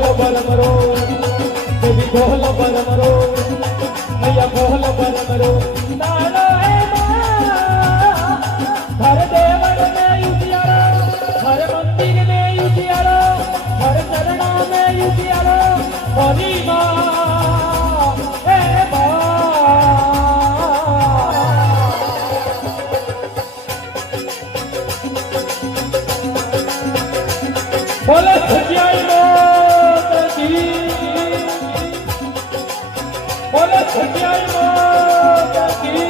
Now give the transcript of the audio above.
બોલ બરમરો દેવી બોલ બરમરો મૈયા બોલ બરમરો તારો હે હર દેવળ ને ઉજિયારો હર મંદિર ને ઉજિયારો હર ચરણા ને ઉજિયારો હરી માં હે બોલે સત્યાઈ મોતી બોલે સત્યાઈ મોતી